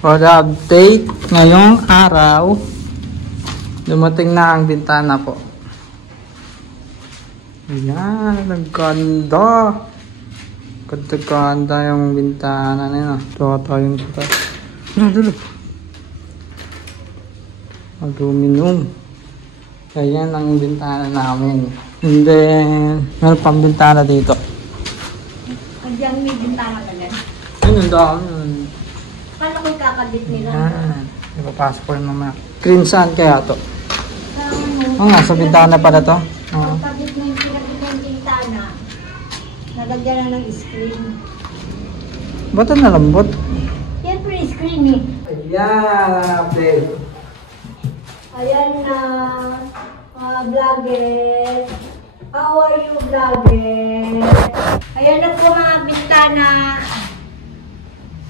For update, ngayong araw, dumating na ang bintana po. Ayan, nagganda. Ganda yung bintana na yun. Ito tayong kita. Dulo. Aluminum. Ayan ang bintana namin. And then, meron pang bintana dito. Andiyan may bintana ka din. Ayun, ang dami. Paano kung kakabit nila? Ayan. Ipapasok ko yung mamaya. Screen saan kaya to? Sa ano? Oo nga, sa bintana pala to. Oo. Pagkabit mo yung pinabit ng bintana, nalagyan na ng screen. Ba't ang nalambot? Yan po yung screen eh. Ayan, update. Ayan na, mga vlogger. How are you, vlogger? Ayan na po mga bintana.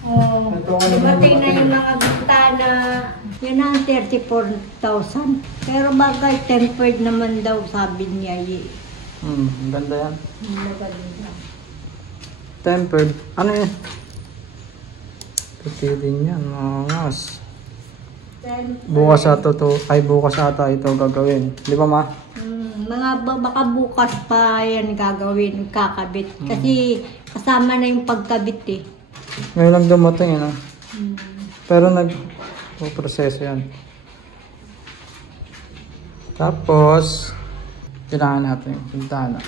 Oh, dumating na yung mga bintana. Yan ang 34,000. Pero bagay tempered naman daw, sabi niya. Ang ganda yan. Maganda. Tempered. Ano yun? Pipilin yan, mga ngas. Bukas ata to, ay bukas ata ito gagawin. Di ba ma? Baka bukas pa yan gagawin, kakabit. Kasi kasama na yung pagkabit eh. Ngayon lang dumating yun. Pero nag-proseso yan. Tapos, kailangan natin yung bintana.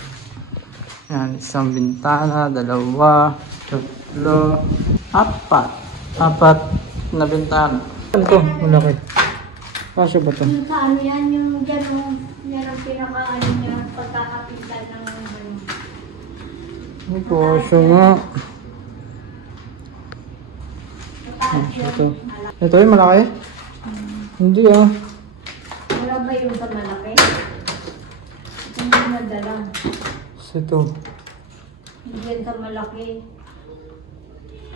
Yan, isang bintana, dalawa, tatlo, apat na bintana. Ano to? Malaki. Kasya ba to? Yung sa ano yan, yung dyan, yan ang pinaka-ano niya, pagkakapitan ng ano. Ay, kasya nga. Ito yung malaki? Hindi ah. Wala ba yung sa malaki? Ito yung nadala. Ito. Hindi yan sa malaki.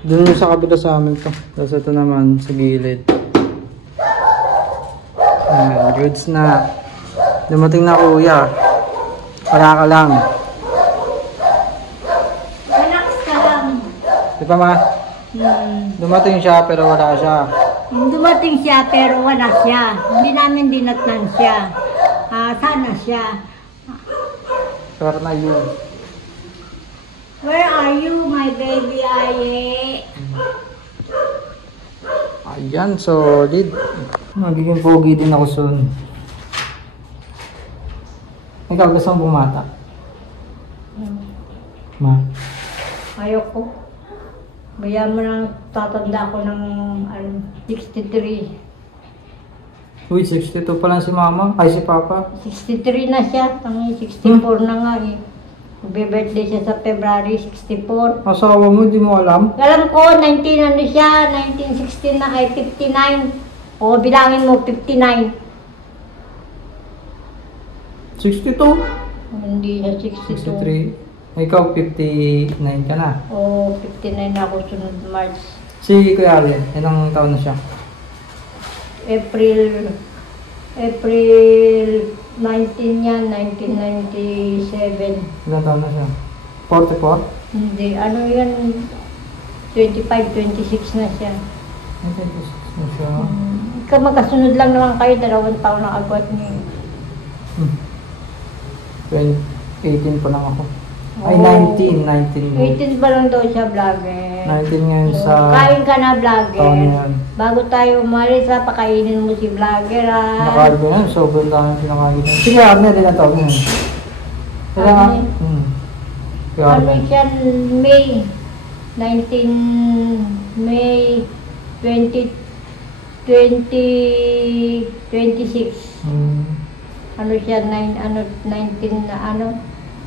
Doon yung sa kabila sa amin to. Tapos ito naman sa gilid. Ayan, goods na. Dumating na kuya. Wala ka lang. Relax ka lang. Di ba ma? Dumating siya pero wala siya. Dumating siya pero wala siya. Hindi namin dinatnan siya. Sana siya. Pero na yun. Where are you, my baby Aye? Ayan, solid. Magiging pogi din ako soon. Ikaw, gusto mong bumata? Ma? Ayoko. Bayan mo nang tatanda ko ng 63. Uy, 62 pa lang si mama. Ay, si papa. 63 na siya. 64 na nga eh. Magbe-birthday siya sa February 64. Asawa mo, di mo alam? Alam ko, 19 ano siya, 1916 na ay 59. O, bilangin mo, 59. 62? Hindi siya 62. 63? Ikaw, 59 ka na. O, 59 na ako sunod March. Si Kuya Allen, ilang taon na siya? April 19 yan, 1997. Ilang taon na siya? 44? Hindi, ano yan, 25, 26 na siya. Ay, 26 na siya. Ikaw magkasunod lang naman kayo, 2 taon na agwat niyo. 18 pa lang ako. Ay, Oo. 19 mo. 18 pa lang daw siya, vlogger. 19 ngayon sa... Kain ka na, vlogger. taon na yan. Bago tayo umalis, pakainin mo si vlogger, ha? Nakain ko yan, sobrang dami pinakain. Sige, Arne, ilang taon mo. Ilang Arne? Kaya Ano Arne. siya, May 26. Ano siya, 19 na,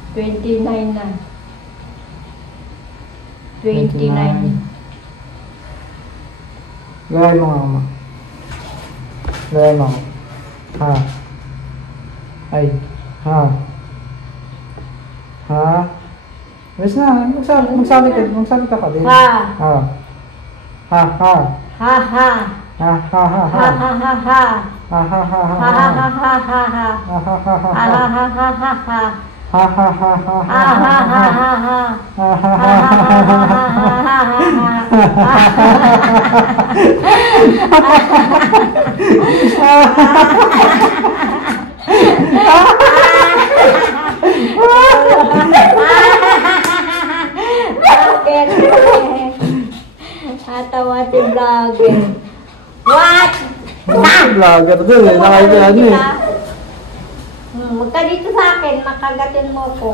29 na. 29. Gaya mo nga, mama. Gaya mo. Ha. Ay. Ha. Ha. Mas na, magsabi ka pa din. Ha. Ha. Ha, ha. Ha, ha. Ha, ha, ha, Ha, ha. ha, ha, ha. Ha, ha, ha, ha, Ha, ha, ha. ha, ha, ha, ha. Ha, ha, ha, ha, Ha, ha. ha, ha, ha, ha, ha. Ha ha ha ha ha Ha ha ha ha ha. ha ha Ha ha Natawa si vlogger. What? Vlogger din eh, nakailan eh. Magka dito sa akin, makagatin mo ko.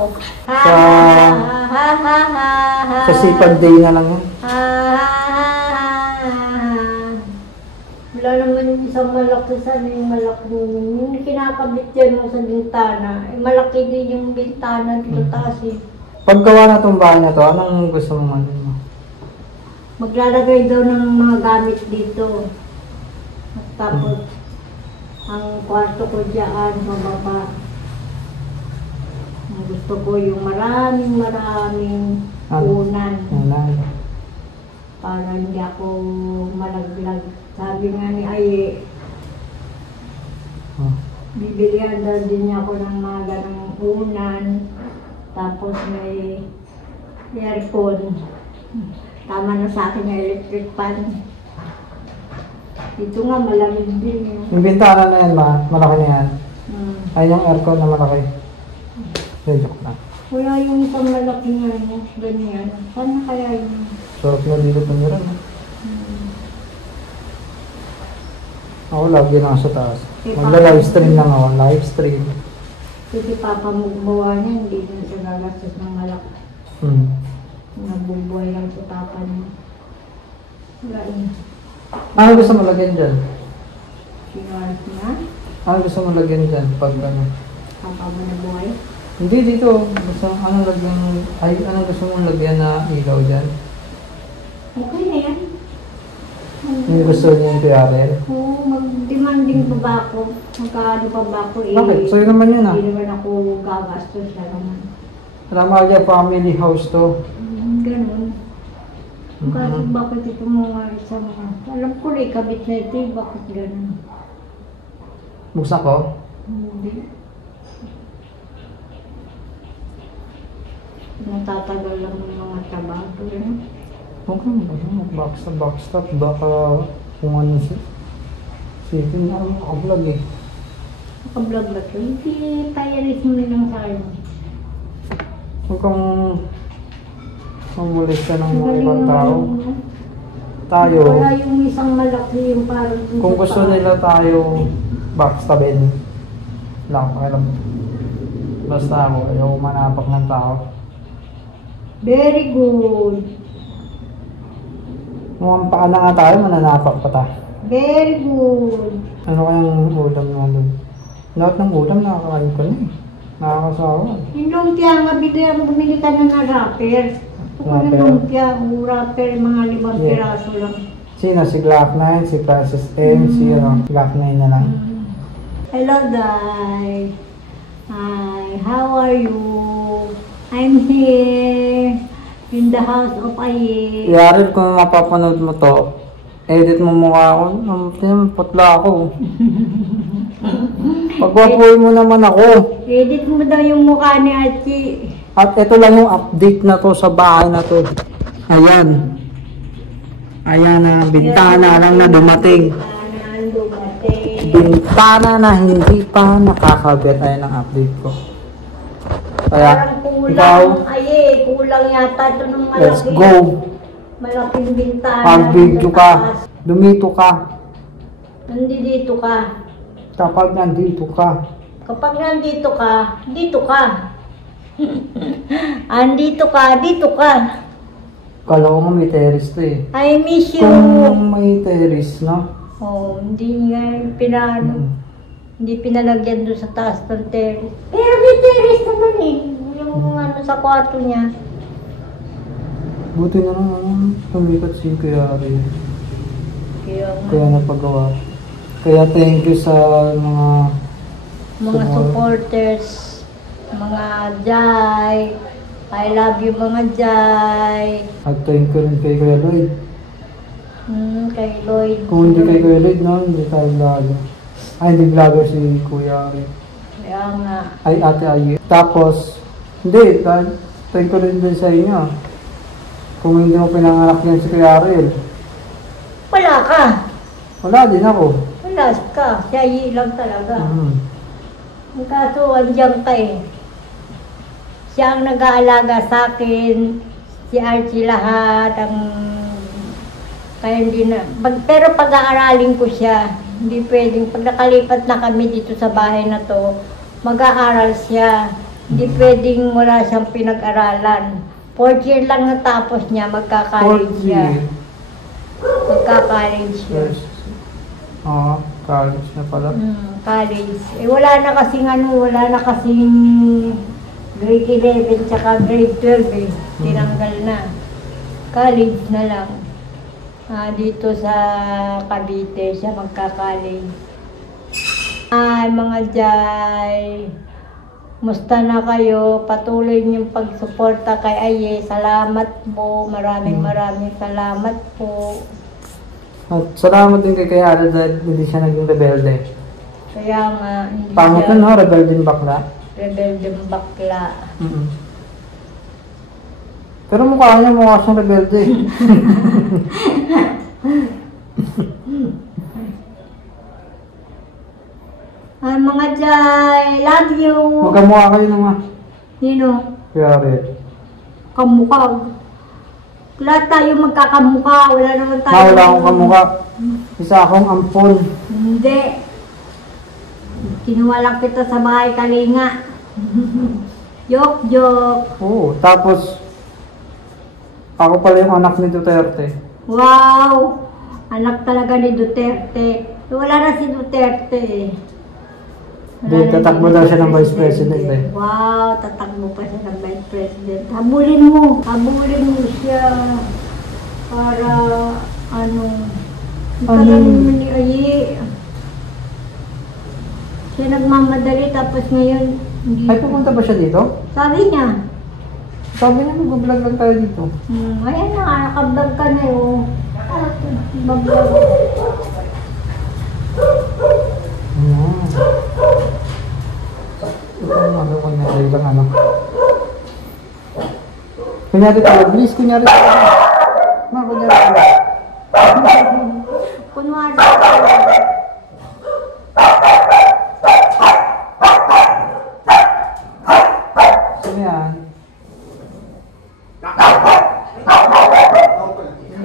Ha Sa- ha ha ha ha ha. Sa sipag day na lang yan. Ha ha ha ha. Wala naman yung isang malaki sa yung malaki. Yung kinakabit dyan mo sa bintana. Eh, malaki din yung bintana dito taas eh. Paggawa na itong bahay na to, anong gusto mo man? Maglalagay daw ng mga gamit dito. At tapos, ang kwarto ko dyan, mababa. Ang gusto ko yung maraming unan. Unan. Para hindi ako malaglag. Sabi nga ni Aye, Oh. bibilihan daw din niya ako ng mga ganang unan. Tapos may aircon. Tama na sa akin yung electric fan. Dito nga malamig din yun. Yung bintana na yan ba? Malaki na yan. Ay, yung aircon na malaki. Joke lang. Kuya, yung isang malaki nga yun, ganyan. Saan kaya yun? Sarap na dito pa nyo rin. Ako lagi lang sa taas. Magla-live stream lang ako. Live stream. Kasi Papa Mugbawa niya, hindi na siya gagastos ng malaki. Nabubuhay lang sa Papa niya. Wala yun. Ano gusto mo lagyan dyan? Sinuwaras niya. Ano gusto mo lagyan dyan? Pag ano? Papa mo na buhay. Hindi dito. Gusto, anong lagyan? Ay, anong gusto mong lagyan na ilaw dyan? Okay na yan. Yung gusto niya yung tuyarel? Oo, mag-demanding pa ba ako? Magkano pa ba ako eh? Bakit? Sa'yo naman yun ah. Hindi naman ako gagastos na naman. Alam mo dyan, family house to. Ganun. Kasi bakit ito mga isang alam ko na ikabit na ito eh, bakit ganun? Buksan ko? Hindi. Natatagal lang ng mga trabaho. Huwag ka mag-backstop. Baka kung ano sipin na makablog eh. Naka-vlog ba ito? Hindi, pairis mo lang sa akin. Huwag kang mamulit ka ng mga ibang tao. Tayo, Wala yung isang malaki yung parang... kung gusto nila tayo backstabin lang, pakiram. Basta ako, ayaw manapak ng tao. Very good. Mukhang paa na nga tayo, mananapak pa tayo. Very good. Ano kayang ulam nga doon? Lahat ng ulam nakakain ko na eh. Nakakasawa. Yung lumpia nga, bumili ka na ng wrapper. Ito ko ng lumpia, wrapper, mga 5 piraso lang. Sino? Si Glock 9, si Francis M, si Glock 9 na lang. Hello, Day. Hi, how are you? I'm here in the house of Aye. Yari kung mapapanood mo to, edit mo mukha ako, putla ako. Pagwapuin mo naman ako. Edit mo daw yung mukha ni Achi. At ito lang yung update na to sa bahay na to. Ayan. Ayan na, bintana lang na dumating. Bintana na hindi pa nakakabit. Ayan ang update ko. Kaya, Parang ikaw, kulang, Aye, kulang yata ito ng malaki. let's go. Malaking bintana. Pag-video ka, sa taas. dumito ka. Nandito ka. Kapag nandito ka, Kapag nandito ka, dito ka. Andito ka, dito ka. kala ko nga may terrace to eh. I miss you. Kung may terrace, no? Oh, hindi nga hindi pinalagyan doon sa taas ng terrace. Pero may terrace naman eh. Yung ano sa kwarto niya. Buti na lang tumikat si Kuya Ari. Kaya Kaya napagawa. Kaya thank you sa mga supporters, mga Jai. I love you mga Jai. at thank you rin kay Kuya Lloyd. Kay Lloyd. Kung hindi kay Kuya Lloyd, no, hindi tayo vlogger. Ay, hindi vlogger si Kuya Ari. Kaya nga. Ay, Ate Ayi. Tapos, Hindi, tayo ko rin din sa inyo. Kung hindi mo pinanganak yan si Kuya Ariel. Wala ka. Wala din ako. Wala ka. Siya lang talaga. Ang kaso, andyan ka eh. Siya ang nag-aalaga sa akin. Si Archie lahat. Kaya hindi na. Pero pag-aaralin ko siya. Hindi pwedeng. Pag nakalipat na kami dito sa bahay na to, mag-aaral siya. Hindi pwedeng wala siyang pinag-aralan. 4th year lang natapos niya, magka-college siya. Magka-college siya. Oo, college na pala. College. Eh wala na kasing grade 11 tsaka grade 12 eh. Tinanggal na. College na lang. Dito sa Cavite siya magka-college. Ay, mga Jai. Musta na kayo? Patuloy niyong pagsuporta kay Aye. Salamat po. Maraming salamat po. At salamat din kay Kuya dahil hindi siya naging rebelde. Kaya nga, hindi Pangit siya na, no? Rebelde bakla. rebelde bakla. Pero mukha siyang rebelde. Ay, mga Jai, love you. Magkamukha kayo naman. Sino? Kuya Ariel. Kamukha. Lahat tayo magkakamukha. Wala naman tayo. Wala akong kamukha. Isa akong ampon. Hindi. Kinuha lang kita sa bahay Kalinga. Joke. Oo, tapos ako pala yung anak ni Duterte. Wow! Anak talaga ni Duterte. Wala na si Duterte eh. Hindi, tatakbo daw siya ng Vice President eh. Wow, tatakbo pa siya ng Vice President. Habulin mo siya para naman ni Aye. Siya nagmamadali tapos ngayon hindi. Ay, pupunta ba siya dito? Sabi niya. Sabi niya, mag-vlog lang tayo dito. Ayan na, nakablog ka na yun. Mag-vlog. Kunyari lang Kunyari tayo, please, kunyari tayo. Kunyari tayo. Kunwari tayo. Sino yan?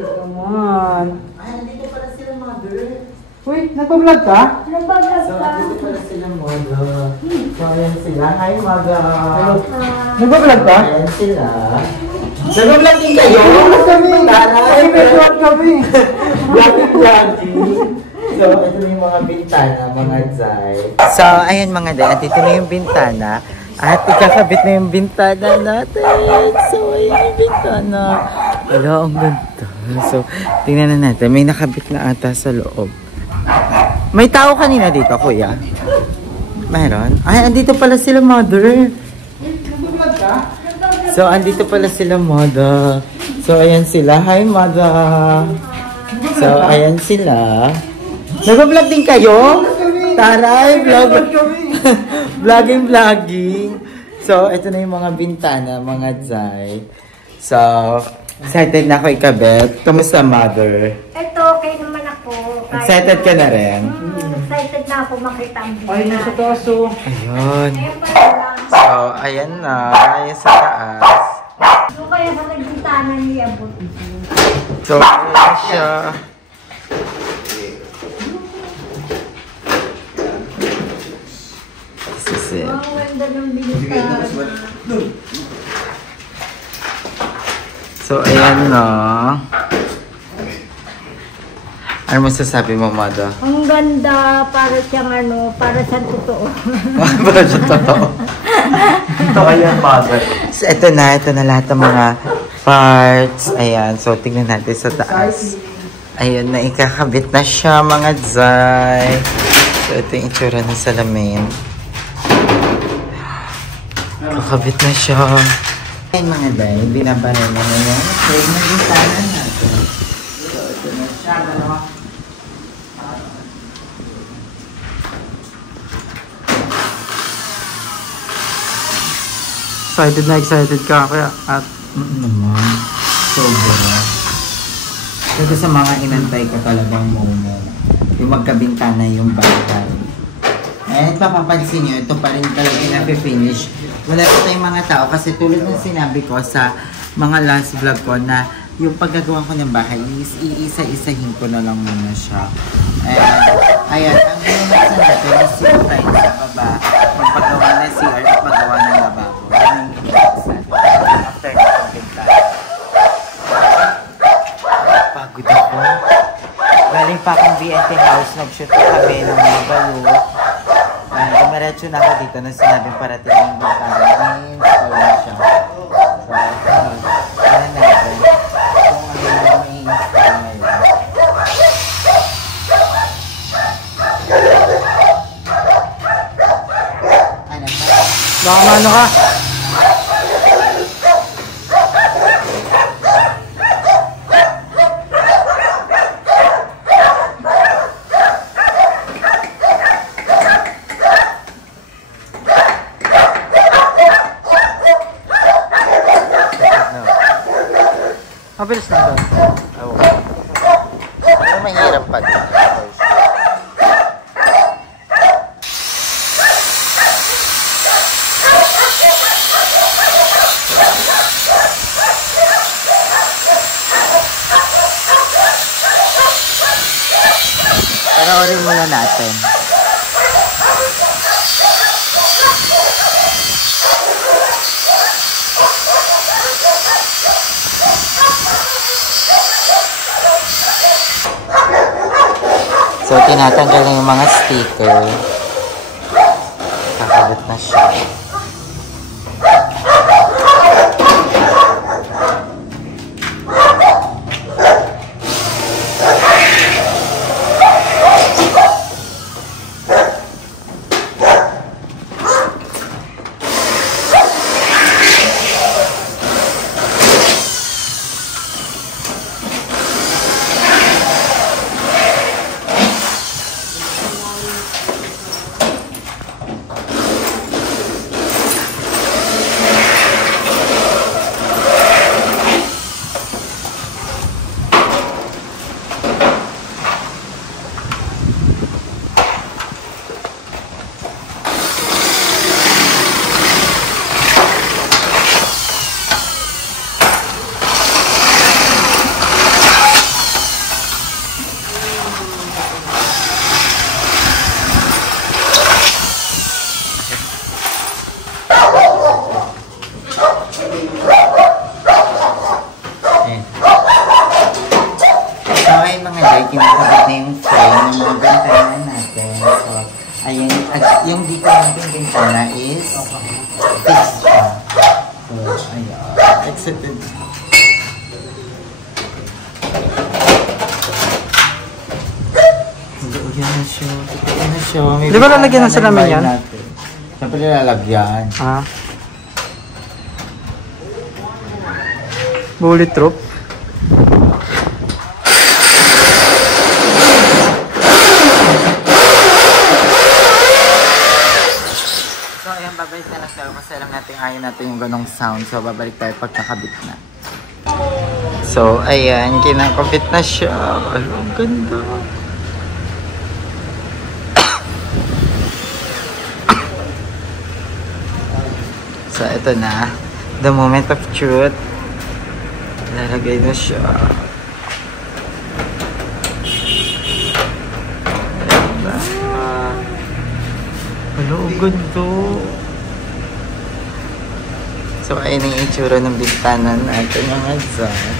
Come on. Ay, nandito pala sila, mother. Wait, nagpa-vlog ka? Nagbablog So, ka. nandito pala sila, mother. So, ayan sila. Hi, mother. Nagpa-vlog ka? Ayan sila. Nag-vlog din kayo? Nagpa-vlog kami! Taray! Nagpa-vlog kami! Vlogging. So, ito na yung mga bintana, mga Zay. So, ayan mga Day. At ito na yung bintana. At ikakabit na yung bintana natin. So, ayan yung bintana. Wala, ang ganda. So, tingnan na natin. May nakabit na ata sa loob. May tao kanina dito, kuya? Meron? Ay, andito pala sila, mother. Nagpa-vlog ka? So, andito pala sila, mother. So, ayan sila. Hi, mother. So, ayan sila. Nag-vlog din kayo? Taray, vlog. Vlogging. So, ito na yung mga bintana, mga Zay. So, excited na ako ikabit. Kamusta, mother? Ito, okay naman ako. Excited ka na rin? Excited na ako makita ang bintana. Ay, nasa taas oh. Ayun. Ayan pa lang. So, ayan na. Ayan sa taas. Doon kaya sa nagbintana niya abot. So, ayan siya. This is it. Ang ganda ng bintana. So, ayan na. Ano masasabi mo, Mada? Ang ganda, para siyang para siyang totoo. Para siya totoo. Ito kaya, Mada. So, ito na lahat ng mga parts. Ayan, so tingnan natin sa taas. Ayun na, ikakabit na siya, mga Zay. So, ito yung itsura ng salamin. Kakabit na siya. Ayan, mga Zay, binabaray na yung frame na bintana natin. So, ito na siya, So, excited ka kaya at Naman. Sobra. Kasi sa mga inantay ko talagang moment. Yung magkabintana yung bahay. Eh, papapansin nyo, ito pa rin talaga na-finish. Wala pa tayong mga tao kasi tulad ng sinabi ko sa mga last vlog ko na yung paggagawa ko ng bahay, iisa-isahin ko na lang muna siya. Ayan, ang ginawa sa natin is yung tayo sa baba, magpagawa ng CR at magawa ng lababo. Yan yung ginawa sa natin. After na pagbintana. Pagod ako. Galing pa akong BNT house, nag-shoot ko kami ng mga balo. Dumiretso na ako dito na sinabing parating yung bintana. I-install na siya. So, ano natin. Kung ano yung may install ngayon. Ano ba? baka maano ka. Mabilis lang doon. Oo. Pero mahirap pa din. Panoorin muna natin. So, tinatanggal na yung mga sticker. Kakabit na siya. Kinakabit na yung frame ng mga bintana natin. So, ayun, yung dito natin bintana is fixed siya. So, ayun, excited. Yan na siya. Yan na siya. Di ba lalagyan na sa namin yan? Siyempre lalagyan. Ah. Bulletproof. So, ayan, babalik na lang tayo kasi alam natin ayaw natin yung ganong sound. So, babalik tayo pag nakabit na. So, ayan, kinakabit na siya. Ang ganda. So, ito na. The moment of truth. Lalagay na siya. Ayan na. Hello, ganda. So, ayun yung itsura ng bintana natin mga dyan.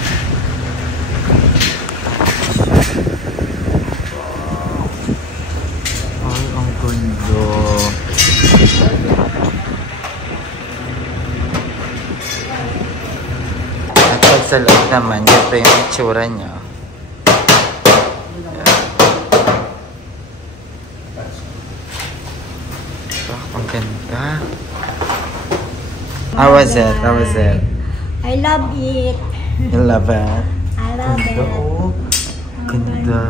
Ay, ang ganda. At pag sa loob naman, ito yung itsura niya. So, ang ganda. How was it? How was it? I love it. You love it? I love Ganda, it. oh. Ganda.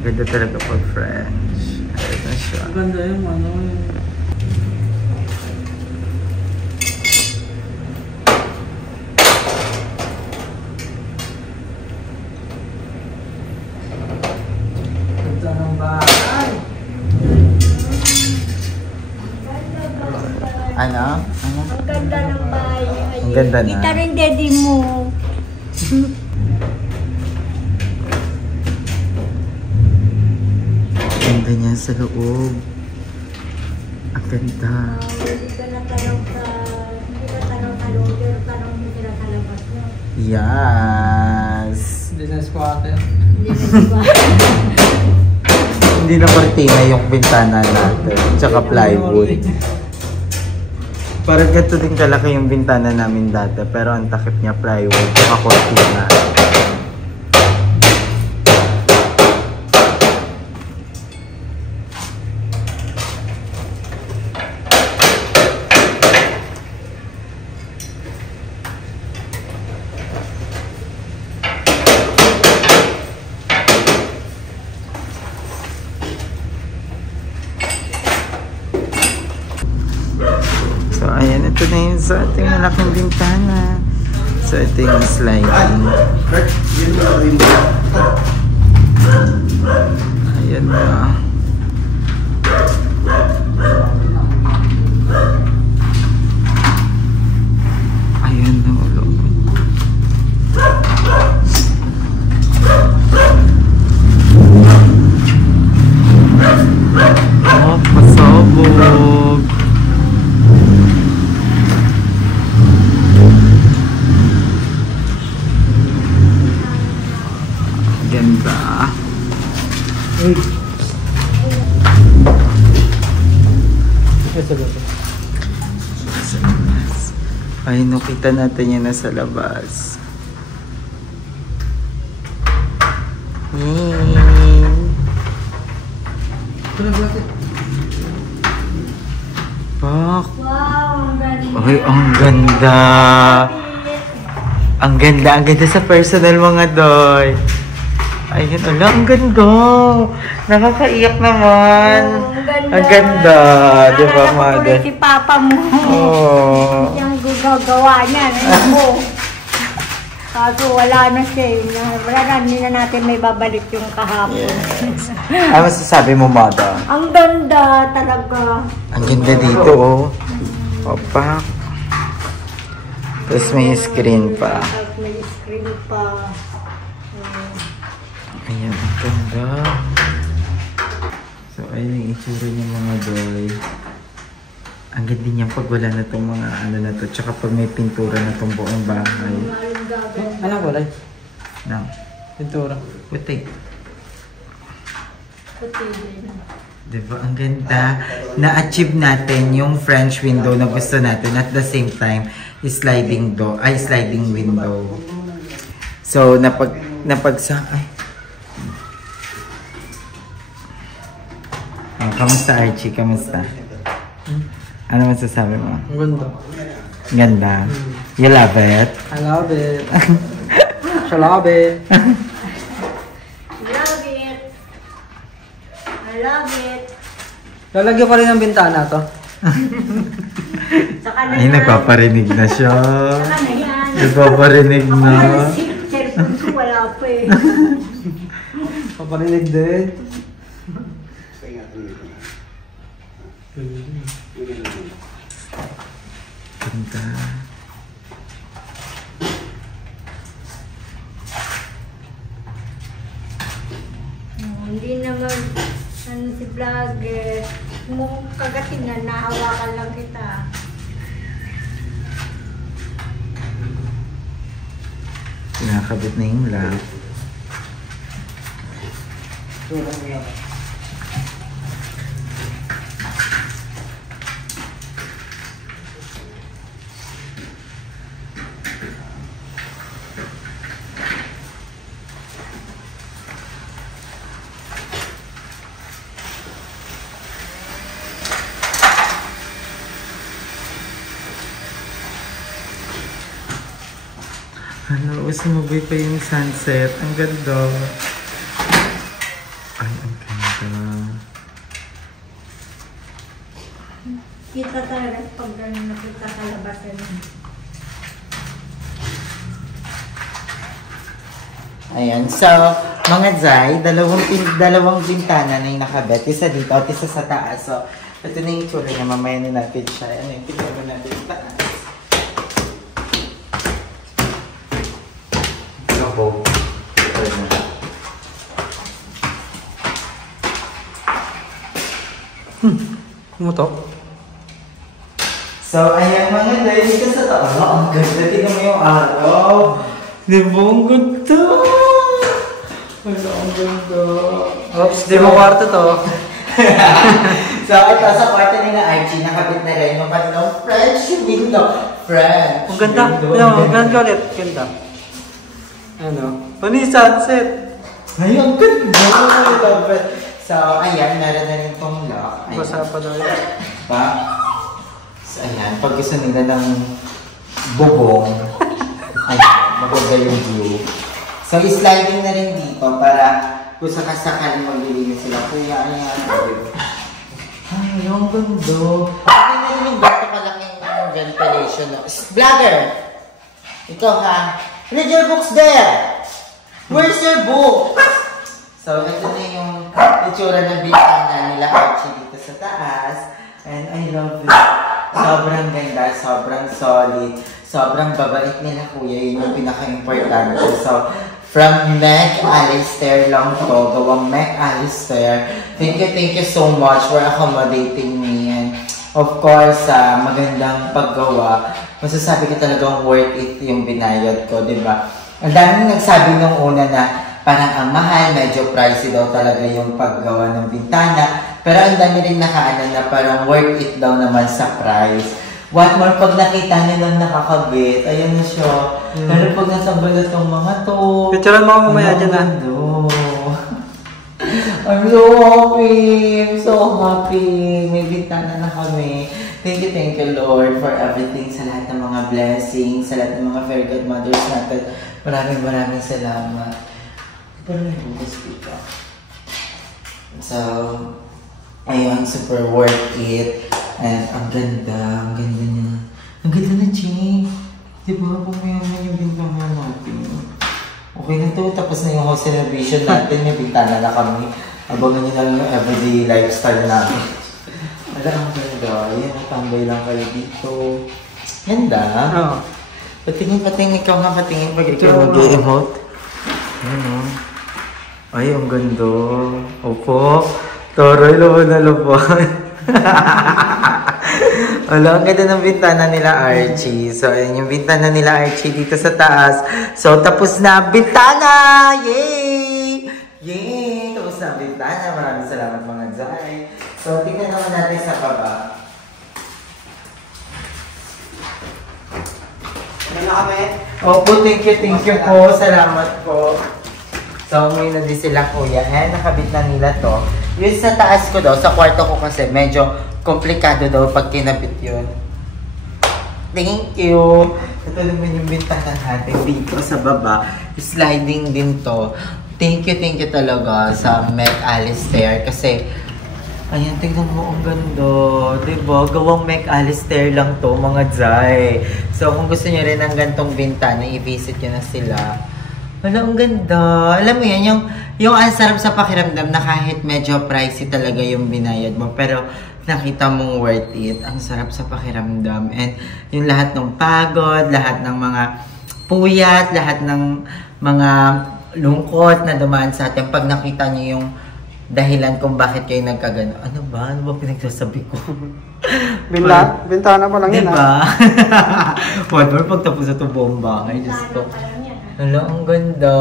Ganda talaga pag French. Ayun na siya. Ganda yung ano. ng bahay. Ano? Ang ganda ng bahay niya. Ang ganda na. Kita rin daddy mo. Ganda niya sa loob. Ang ganda. Hindi ka na tanong sa... Hindi ka tanong-tanong. Pero tanong mo sila sa labas mo. Yes! Hindi na squatter. Hindi na diba? Hindi na cortina yung bintana natin. Tsaka plywood. Parang ganito din kalaki yung bintana namin dati. Pero ang takip niya plywood. Tsaka cortina. So, ayan, ito na yun sa ating malaking bintana. Sa ating sliding. Ayan na. Ayan na ulo. Oh, pasabog. Ganda. Ay, nakita natin yan nasa labas. Pak. Wow, ang ganda. Ay, ang ganda. Ang ganda, ang ganda sa personal mga doy. Ayun, ala, ang ganda. Nakakaiyak naman. Oh, ang ganda. Ang ganda, di ba, Naalala ko mother? tuloy si Papa mo. Oh. Yung gagawa niya. Ano mo? Kaso wala na siya. Wala na, hindi na natin may babalik yung kahapon. Yes. Ano masasabi mo, mother? Ang ganda talaga. Ang ganda dito, oh. Opa. Tapos may screen pa. Tapos may screen pa. Ayan, ang ganda. So, ayun yung itsura niya mga doy. Ang ganda niya pag wala na itong mga ano na to. Tsaka pag may pintura na itong buong bahay. Anong kulay? No. Pintura. Puti. Puti din. Diba? Ang ganda. Na-achieve natin yung French window na gusto natin. At the same time, sliding door. Ay, sliding window. So, ay. Oh, kamusta Archie? Kamusta? Ano masasabi mo? Ang ganda. Ganda. You love it? I love it. I love it. Love it. I love it. Lalagyan ko rin ng bintana to. Saka na Ay, yan. nagpaparinig na siya. Saka na yan. Nagpaparinig Ako na. na cellphone ko wala pa eh. Paparinig din. Ganda. Hindi naman ano si vlogger. Kung kagatin na nahawakan lang kita. Kinakabit na yung lock. Ano, sumabay pa yung sunset. Ang ganda. Ay, ang ganda. Kita talaga pag gano'n nakita sa labasan. Ayan. So, mga Zay, dalawang bintana na yung nakabet. Isa dito at isa sa taas. So, ito na yung tsura niya. Mamaya na natin siya. Ano yung tingnan mo natin yung taas. Ako. Kumutok? So, ayan mga Zay, dito sa taas. Ang ganda. Tingnan mo yung araw. Di ba ang ganda? Wala, ang ganda. Oops, di mo kwarto to. So, ito sa kwarto nila Archie, nakabit na rin yung kanilang French window. French. Ang ganda. Ang ganda ulit. Ganda. Ano? Ano yung sunset? Ay, ang ganda. I love it. So, ayan, meron na rin itong lock. Ayan. Basa pa daw yun. Pa. So, ayan, pag gusto nila ng bubong, ayan, maganda yung view. So, sliding na rin dito para kung sakasakali maglilinis sila. Kuya, ayan. Ay, ang ganda. Pagkakin na rin yung gato kalaking ventilation. Vlogger! Ikaw ha? Read your books there! Where's your book? So, ito na yung itsura ng bintana nila Archie dito sa taas. And I love it. Sobrang ganda, sobrang solid, sobrang babait nila kuya. Yun yung pinaka-importante. So, from Meg Alistair lang to, gawang Meg Alistair. Thank you so much for accommodating me. And of course, magandang paggawa. Masasabi ko talagang worth it yung binayad ko, di ba? Ang daming nagsabi nung una na parang ang mahal, medyo pricey daw talaga yung paggawa ng bintana. Pero ang dami rin nakaano na parang worth it daw naman sa price. What more, pag nakita niyo lang nakakabit, ayan na siya. Pero pag nasa balot ng mga to, Picturean mo mamaya dyan ha. I'm so happy! I'm so happy! May bintana na kami. Thank you Lord for everything, sa lahat ng mga blessings, sa lahat ng mga fairy godmothers natin. Maraming salamat. Pero nagbukas dito. So, ayun, super worth it. And ang ganda niya. Ang ganda na, Ching. Diba, pumayaman yung bintana natin. Okay na to, tapos na yung house renovation natin, may bintana na kami. Abangan nyo na lang yung everyday lifestyle namin. Wala, ang ganda. Yan, tambay lang kayo dito. Ganda. Oo. Patingin, ikaw nga patingin pag ikaw mag-emote. Ano? Ay, ang ganda. Opo. Toroy, lubo na lubo. Wala, ang ganda ng bintana nila Archie. So, ayan yung bintana nila Archie dito sa taas. So, tapos na ang bintana! Yay! Yay! Tapos na ang bintana. Maraming salamat mga Zay. So, tingnan naman natin sa baba. Ano na kami? Opo, thank you po. Salamat po. So, may na din sila kuya. Eh, nakabit na nila to. Yung sa taas ko daw, sa kwarto ko kasi, medyo komplikado daw pag kinabit yun. Thank you! Ito naman yung bintana natin dito sa baba. Sliding din to. Thank you talaga sa Meg Alistair kasi ayan, tingnan mo, ang ganda. Diba? Gawang Meg Alistair lang to, mga Zay. So, kung gusto nyo rin ng gantong bintana, i-visit nyo na sila. Wala, ang ganda. Alam mo yan, yung ang sarap sa pakiramdam na kahit medyo pricey talaga yung binayad mo, pero nakita mong worth it. Ang sarap sa pakiramdam. And yung lahat ng pagod, lahat ng mga puyat, lahat ng mga lungkot na dumaan sa atin, pag nakita nyo yung dahilan kung bakit kayo nagkagano. Ano ba? Ano ba pinagsasabi ko? Bintana pa lang yun diba? What more pagtapos sa ito buong bahay. Diyos ko. Hala, ang ganda.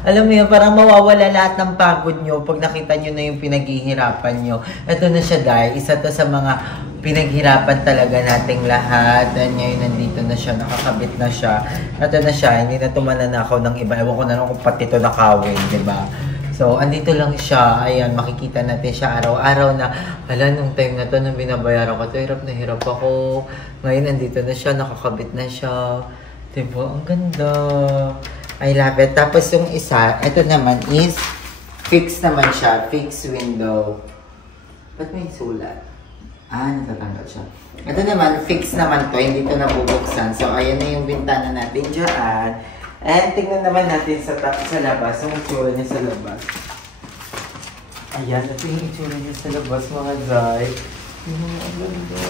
Alam mo yun, parang mawawala lahat ng pagod nyo pag nakita nyo na yung pinaghihirapan nyo. Ito na siya, guys. Isa to sa mga pinaghirapan talaga nating lahat. And ngayon, nandito na siya. Nakakabit na siya. Ito na siya. Hindi na tumananakaw ng iba. Ewan ko na lang kung pati ito nakawin, diba? So, andito lang siya. Ayan, makikita natin siya araw-araw na, hala, nung time na to, nung binabayaran ko to, hirap na hirap ako. Ngayon, andito na siya. Nakakabit na siya. Diba? Ang ganda. I love it. Tapos yung isa, ito naman is fixed naman siya. Fixed window. Ba't may sulat? Ah, natatanggal siya. Ito naman, fixed naman to. Hindi to nabubuksan. So, ayan na yung bintana natin dyan. And tingnan naman natin sa labas, ang itsura niya sa labas. Ayan, ito yung itsura niya sa labas, mga Zay. Ang ganda.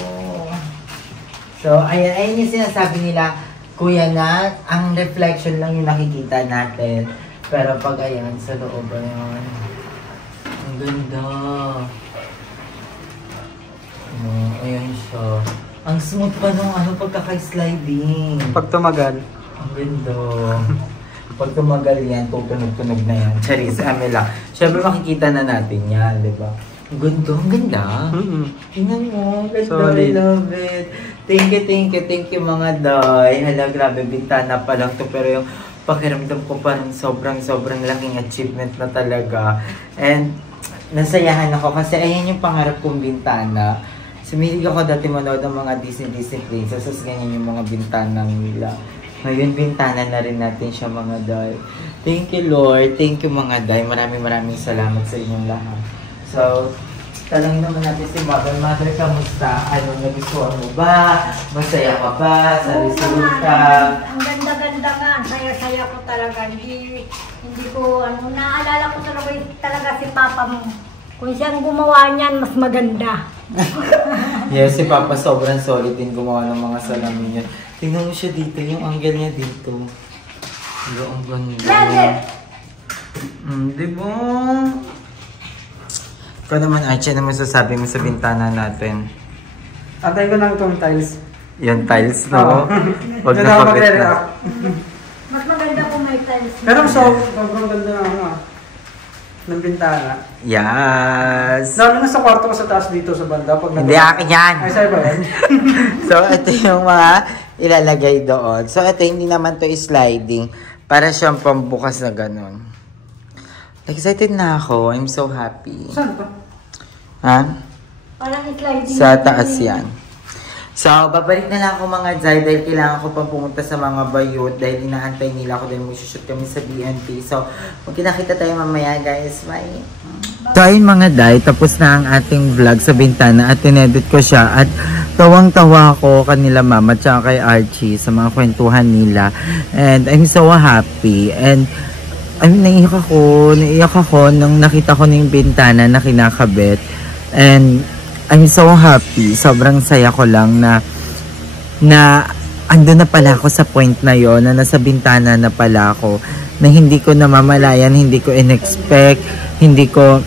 So, ayan yung sinasabi nila, Kuya Nat, ang reflection lang yung nakikita natin. Pero pag ayan, sa loob, ayan. Ang ganda. Ayan siya. Ang smooth pa nung pagkaka-sliding. Pag tumagal. Ang ganda. Pag tumagal yan, tutunog-tunog na yan. Charis, Amela. Siyempre makikita na natin yan, di ba? Ang ganda, ang ganda. Tingnan mo, ganda, Solid. I love it. Thank you mga day. Hala, grabe, bintana pa lang to. Pero yung pakiramdam ko parang sobrang laking achievement na talaga. And nasayahan ako kasi ayan yung pangarap kong bintana. Sumilig ako dati manood ng mga Disney princesses, ganyan yung mga bintana nila. Ngayon, bintana na rin natin siya mga day. Thank you Lord, thank you mga day. Maraming salamat sa inyong lahat. So, talangin naman natin si Mother. Mother, kamusta? Ano, nagustuhan mo ba? Masaya ka ba? Sali-sali ka? Ang ganda-ganda nga. Saya-saya ko talaga. Hindi ko, naalala ko talaga si Papa mo. Kung siyang gumawa niyan, mas maganda. Yes, si Papa sobrang solid din gumawa ng mga salamin niya. Tingnan mo siya dito, yung angle niya dito. Ang ganda. Diba? Ikaw naman, Archie, ano masasabi mo sa bintana natin? Atay ko lang itong tiles. Yung tiles, no? Huwag Diyan na ako pabit na. magre-react. Mas maganda kung may tiles. Pero sobrang ganda ng bintana. Yes! Lalo na sa kwarto ko sa taas dito sa banda. Pag Hindi akin yan! Ay, sa'yo ba yan? So, ito yung mga ilalagay doon. So, ito hindi naman to sliding. Para siyang pambukas na ganun. Excited na ako. I'm so happy. Saan pa? Ha? Parang sliding. Sa taas yan. So, babalik na lang ako mga Zay dahil kailangan ko pang pumunta sa mga bayot dahil inaantay nila ako dahil mag-shoot kami sa BNT. So, magkita-kita tayo mamaya guys. Bye! So, ayun mga Day, tapos na ang ating vlog sa bintana at tinedit ko siya at tawang-tawa ko kanila mama at kay Archie sa mga kwentuhan nila. And I'm so happy. And naiyak ako nung nakita ko na yung bintana na kinakabit. And I'm so happy. Sobrang saya ko lang na ando na pala ako sa point na yon, na nasa bintana na pala ako, na hindi ko namamalayan, hindi ko in-expect, hindi ko,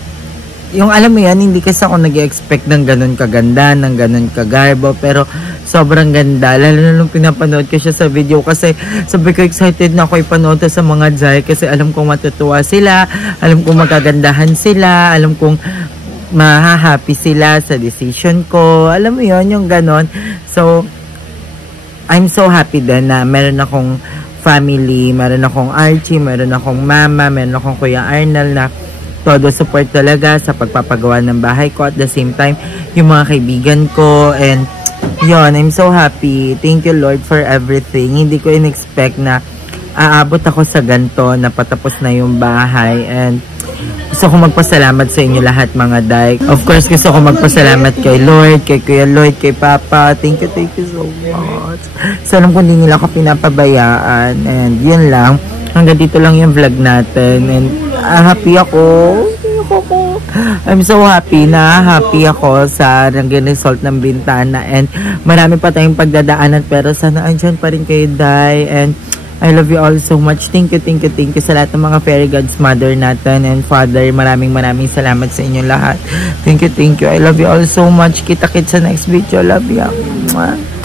yung alam mo yan, hindi kasi ako nag-expect ng ganun kaganda, ng ganun kagarbo, pero sobrang ganda, lalo na nung pinapanood ko siya sa video kasi sabi ko excited na ako ipanood sa mga Zay kasi alam kong matutuwa sila, alam kong magagandahan sila, alam kong mahahappy sila sa decision ko. Alam mo yon yung ganon. So, I'm so happy din na meron akong family, meron akong Archie, meron akong mama, meron akong Kuya Arnel na todo support talaga sa pagpapagawa ng bahay ko. At the same time, yung mga kaibigan ko. And yon, I'm so happy. Thank you Lord for everything. Hindi ko in-expect na aabot ako sa ganito na patapos na yung bahay. And gusto ko magpasalamat sa inyo lahat mga Day. Of course, gusto ko magpasalamat kay Lord, kay Kuya Lloyd, kay Papa. Thank you so much. So, alam ko hindi nila ako pinapabayaan. And yun lang. Hanggang dito lang yung vlog natin. And happy ako. I'm so happy ako sa naging result ng bintana. And marami pa tayong pagdadaanan. Pero sana andyan pa rin kayo, Day. And I love you all so much. Thank you sa lahat ng mga fairy gods, mother natin and father. Maraming salamat sa inyo lahat. Thank you. I love you all so much. Kita-kits sa next video. Love you. Mwah.